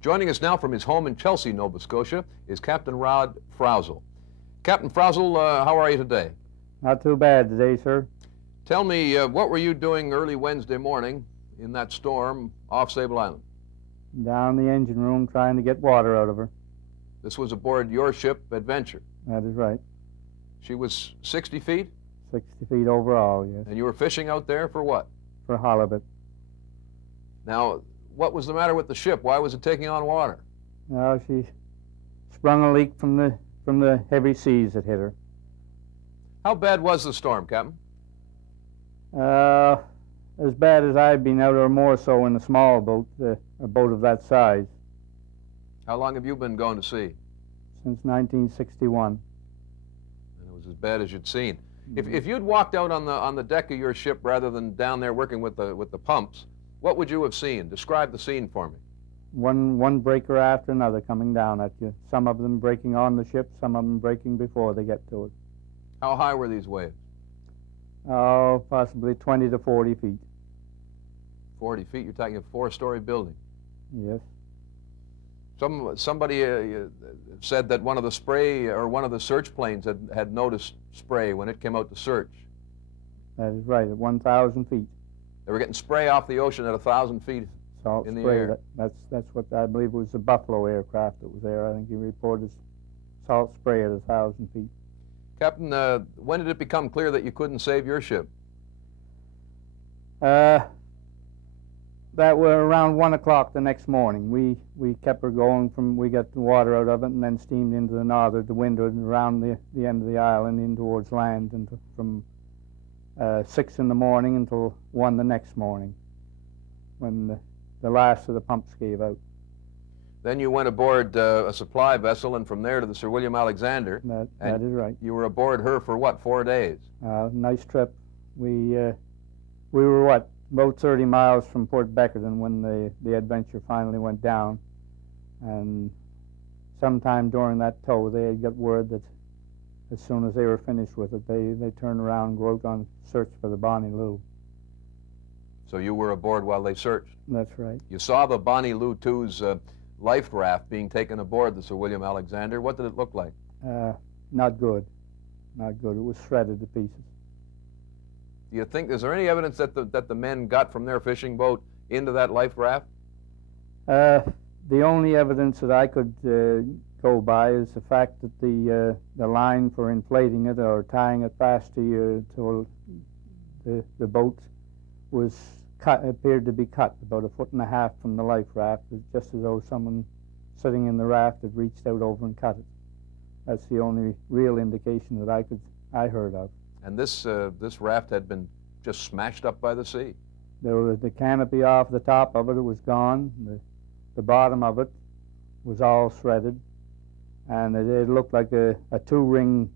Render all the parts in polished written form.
Joining us now from his home in Chelsea, Nova Scotia, is Captain Rod Frauzel. Captain Frauzel, how are you today? Not too bad today, sir. Tell me, what were you doing early Wednesday morning in that storm off Sable Island? Down in the engine room trying to get water out of her. This was aboard your ship, Adventure. That is right. She was 60 feet? 60 feet overall, yes. And you were fishing out there for what? For halibut. Now, what was the matter with the ship? Why was it taking on water? Well, she sprung a leak from the heavy seas that hit her. How bad was the storm, Captain? As bad as I've been out, or more so in a small boat, a boat of that size. How long have you been going to sea? Since 1961. And it was as bad as you'd seen. If you'd walked out on the deck of your ship rather than down there working with the pumps, what would you have seen? Describe the scene for me. One breaker after another coming down at you. Some of them breaking on the ship, some of them breaking before they get to it. How high were these waves? Oh, possibly 20 to 40 feet. 40 feet? You're talking a 4-story building. Yes. Somebody said that one of the spray or one of the search planes had noticed spray when it came out to search. That is right, at 1,000 feet. They were getting spray off the ocean at 1,000 feet Salt in the spray. air. That's what I believe was the Buffalo aircraft that was there. I think he reported salt spray at 1,000 feet. Captain, when did it become clear that you couldn't save your ship? That were around 1 o'clock the next morning. We kept her going we got the water out of it and then steamed into the northward, the windward, and around the end of the island in towards land, and from 6 in the morning until 1 the next morning, when the last of the pumps gave out. Then you went aboard a supply vessel, and from there to the Sir William Alexander. That is right. You were aboard her for what, 4 days? Nice trip. We were what, about 30 miles from Port Beckerton when the Adventure finally went down, and sometime during that tow they had got word that as soon as they were finished with it, they turned around and go out on search for the Bonnie Lou. So you were aboard while they searched? That's right. You saw the Bonnie Lou 2's life raft being taken aboard the Sir William Alexander. What did it look like? Not good. Not good. It was shredded to pieces. Do you think, is there any evidence that the men got from their fishing boat into that life raft? The only evidence that I could go by is the fact that the line for inflating it or tying it fast to the boat was cut, appeared to be cut about 1.5 feet from the life raft, just as though someone sitting in the raft had reached out over and cut it. That's the only real indication that I heard of. And this raft had been just smashed up by the sea? There was the canopy off the top of it was gone. The bottom of it was all shredded, and it looked like a 2-ring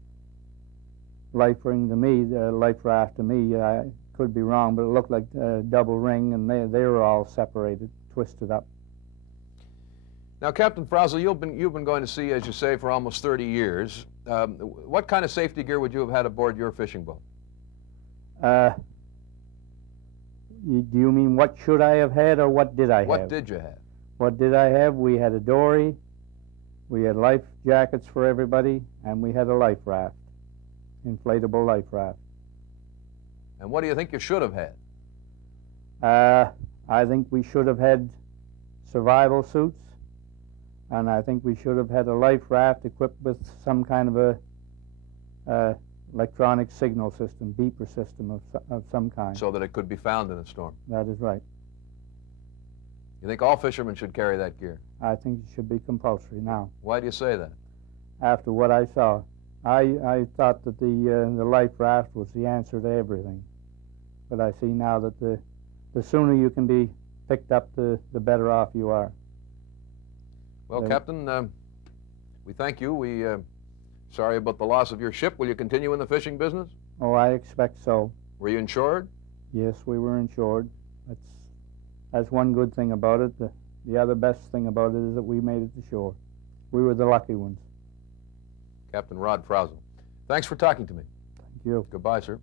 life ring to me, life raft to me. I could be wrong, but it looked like a double ring, and they were all separated, twisted up. Now, Captain Frauzel, you've been going to sea, as you say, for almost 30 years. What kind of safety gear would you have had aboard your fishing boat? Do you mean what should I have had, or what did I have? What did you have? What did I have? We had a dory, we had life jackets for everybody, and we had a life raft, inflatable life raft. And what do you think you should have had? I think we should have had survival suits, and I think we should have had a life raft equipped with some kind of a electronic signal system, beeper system of some kind. So that it could be found in a storm. That is right. You think all fishermen should carry that gear? I think it should be compulsory now. Why do you say that? After what I saw, I thought that the life raft was the answer to everything, but I see now that the sooner you can be picked up, the better off you are. Well, Captain, we thank you. Sorry about the loss of your ship. Will you continue in the fishing business? Oh, I expect so. Were you insured? Yes, we were insured. That's one good thing about it. The other best thing about it is that we made it to shore. We were the lucky ones. Captain Rod Frauzel. Thanks for talking to me. Thank you. Goodbye, sir.